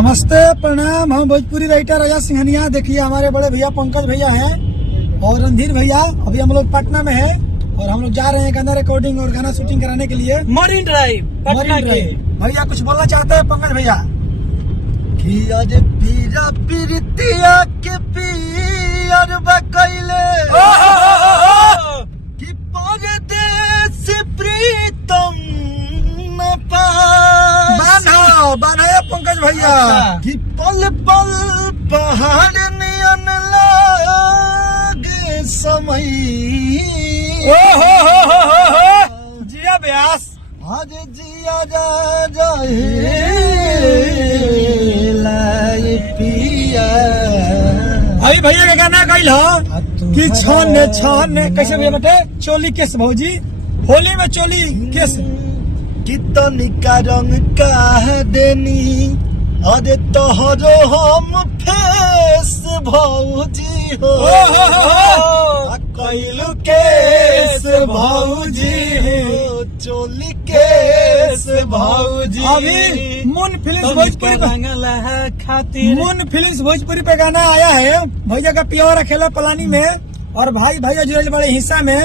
नमस्ते, प्रणाम। हम भोजपुरी राइटर राजा सिंघनिया। देखिए हमारे बड़े भैया पंकज भैया हैं और रणधीर भैया। अभी हम लोग पटना में हैं और हम लोग जा रहे हैं गाना रिकॉर्डिंग और गाना शूटिंग कराने के लिए मरीन ड्राइव पटना के। भैया कुछ बोलना चाहते हैं पंकज भैया? कि आज पीरा पीरतिया के पियर बकैले कि परदेश प्रीतम न पास बान्हा पंकज भैया। कि पल पल पहाड़ नियन लागे समय जिया व्यास। आज जिया जा जाए लाई पिया। अभी भैया का गाना गाइल हो कि छाने छाने कैसे भैया बटे चोली केस भौजी, होली में चोली केस कितनी का रंग का देनी अरे तोहरो हम फेस भौजी हो कैलू केस भौजी चोली केस भौजी। अभी मून फिल्म्स भोजपुरी पे खातिर मून फिल्म्स भोजपुरी पे गाना आया है भैया का प्योर अकेला पलानी में और भाई भैया जुड़े बड़े हिस्सा में